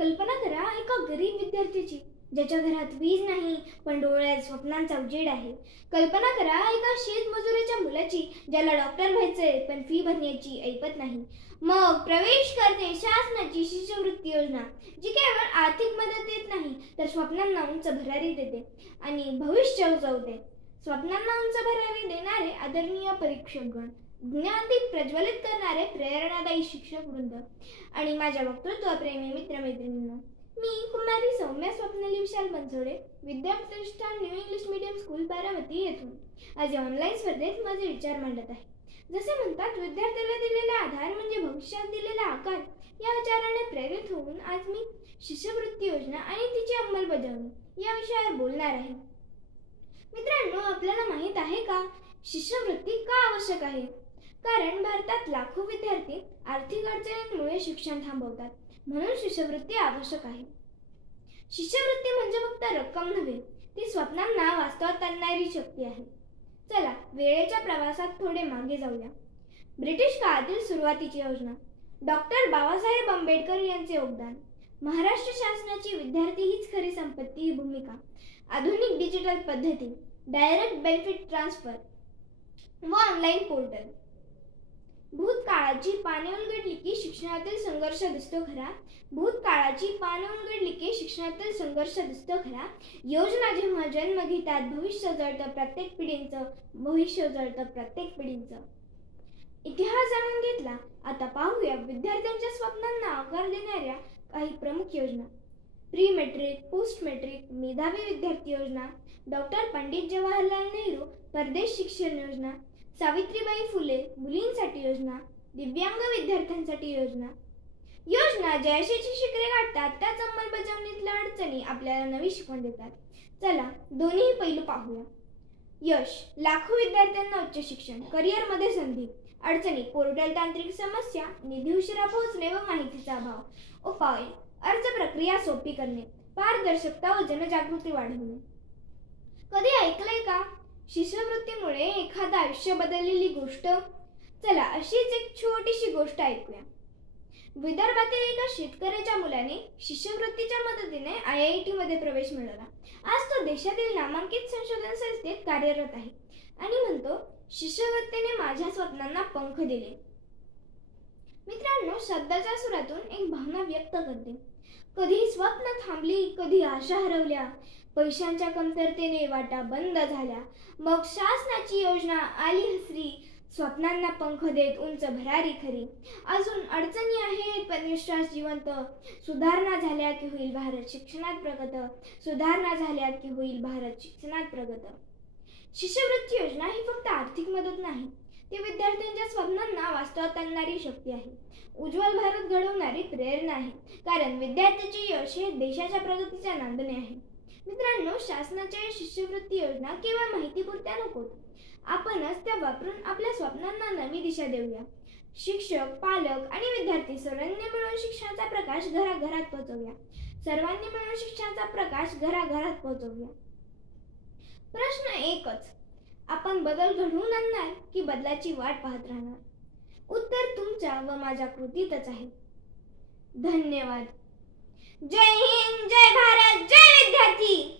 कल्पना करा एका गरीब विद्यार्थ्याची ज्याच्या घरात वीज नाही पण डोळ्यात स्वप्नांचा उजेड आहे. कल्पना करा एका शेतमजुराच्या मुलाची ज्याला डॉक्टर व्हायचंय पण फी भरण्याची ऐपत नाही. मग प्रवेश करते शासनाची शिष्यवृत्ती योजना, जी केवळ आर्थिक मदत देत नाही तर स्वप्नांना उंच भरारी देते आणि भविष्य उजवते. स्वप्नांना उंच भरारी देणारे आदरणीय परीक्षकगण, ज्ञानदीप प्रज्वलित करणारे प्रेरणादायी शिक्षक वृंद आणि माझ्या वक्तृत्वप्रेमी मित्रमैत्रिणींनो, मी कुमारी Saumya Swapnali Vishal Bansode, Vidyapratishthan new English medium school Baramati येथून आज ऑनलाईन स्पर्धेत माझे विचार मांडत आहे. जसे म्हणतात, विद्यार्थ्याला दिलेला आधार म्हणजे भविष्यात दिलेला आकार. या विचाराने प्रेरित होऊन आज मी शिष्यवृत्ती योजना आणि तिची अंमलबजावणी या विषयावर बोलणार आहे. मित्रांनो, आपल्याला माहित आहे का शिष्यवृत्ती का आवश्यक आहे? कारण भारतात लाखो विद्यार्थी आर्थिक अडचणींमुळे शिक्षण थांबवतात, म्हणून शिष्यवृत्ती आवश्यक आहे. शिष्यवृत्ती म्हणजे फक्त रक्कम नव्हे, ती स्वप्नांना वास्तवात आणणारी शक्ती आहे. चला वेळेच्या प्रवासात थोडे मागे जाऊया. ब्रिटिश काळातील सुरुवातीची योजना, डॉक्टर बाबासाहेब आंबेडकर यांचे योगदान, महाराष्ट्र शासनाची विद्यार्थी हीच खरी संपत्ती ही भूमिका, आधुनिक डिजिटल पद्धती, डायरेक्ट बेनिफिट ट्रान्सफर व ऑनलाईन पोर्टल. भूतकाळाची पाने उलगडली की शिक्षणातील संघर्ष दिसतो खरा. भूतकाळाची पाने उलगडली की शिक्षणातील संघर्ष दिसतो खरा. योजना जेव्हा जन्म घेतात, भविष्य जळतं प्रत्येक पिढींचं, भविष्य जळतं प्रत्येक पिढींचं. इतिहास जाणून घेतला, आता पाहूया विद्यार्थ्यांच्या स्वप्नांना आकार देणाऱ्या काही प्रमुख योजना. प्री मेट्रिक, पोस्ट मेट्रिक, मेधावी विद्यार्थी योजना, डॉक्टर पंडित जवाहरलाल नेहरू परदेश शिक्षण योजना, सावित्रीबाई फुले मुलींसाठी योजना, दिव्यांग विद्यार्थ्यांसाठी योजना. योजना जयशेची शिखरे गाठतात, त्याच अंमलबजावणीतल्या अडचणी आपल्याला नवी शिकवण देतात. चला दोन्ही पैलू पाहूया. यश, लाखो विद्यार्थ्यांना उच्च शिक्षण, करिअरमध्ये संधी. अडचणी, पोर्टल तांत्रिक समस्या, निधी उशिरा पोहोचणे व माहितीचा अभाव. उपाय, अर्ज प्रक्रिया सोपी करणे, पारदर्शकता व जनजागृती वाढवणे. कधी ऐकलंय का शिष्यवृत्तीमुळे एखादं आयुष्य बदललेली गोष्ट? चला अशीच एक छोटीशी गोष्ट ऐकूया. विदर्भातील एका शेतकऱ्याच्या मुलाने शिष्यवृत्तीच्या मदतीने IIT मध्ये प्रवेश मिळवला. आज तो देशातील नामांकित संशोधन संस्थेत कार्यरत आहे आणि म्हणतो, शिष्यवृत्तीने माझ्या स्वप्नांना पंख दिले. मित्रांनो, शब्दाच्या सुरातून एक भावना व्यक्त करते. कधी स्वप्न थांबली, कधी आशा हरवल्या, पैशांच्या कमतरतेने वाटा बंद झाल्या. मग शासनाची योजना आली हसरी, स्वप्नांना पंख देत उंच भरारी खरी. अजून अडचणी आहेत पण विश्वास जिवंत, सुधारणा झाल्या की होईल भारत शिक्षणात प्रगत, सुधारणा झाल्या की होईल भारत शिक्षणात प्रगत. शिष्यवृत्ती योजना ही फक्त आर्थिक मदत नाही, ती विद्यार्थ्यांच्या स्वप्नांना वास्तवात आणणारी शक्ती आहे, उज्ज्वल भारत घडवणारी प्रेरणा आहे. कारण विद्यार्थ्याचे यश हे देशाच्या प्रगतीच्या नांदणे आहे. मित्रांनो, शासनाच्या या शिष्यवृत्ती योजना केवळ माहितीपुरत्या नकोत, आपणच त्या वापरून आपल्या स्वप्नांना नवी दिशा देऊया. शिक्षक, पालक आणि विद्यार्थी सर्वांनी मिळून शिक्षणाचा प्रकाश घराघरात पोहोचवूया. सर्वांनी मिळून शिक्षणाचा प्रकाश घराघरात पोहोचवूया. प्रश्न एकच, आपण बदल घडवून आणणार की बदलाची वाट पाहत राहणार? उत्तर तुमच्या व माझ्या कृतीतच आहे. धन्यवाद. जय हिंद, जय भारत, जय विद्यार्थी.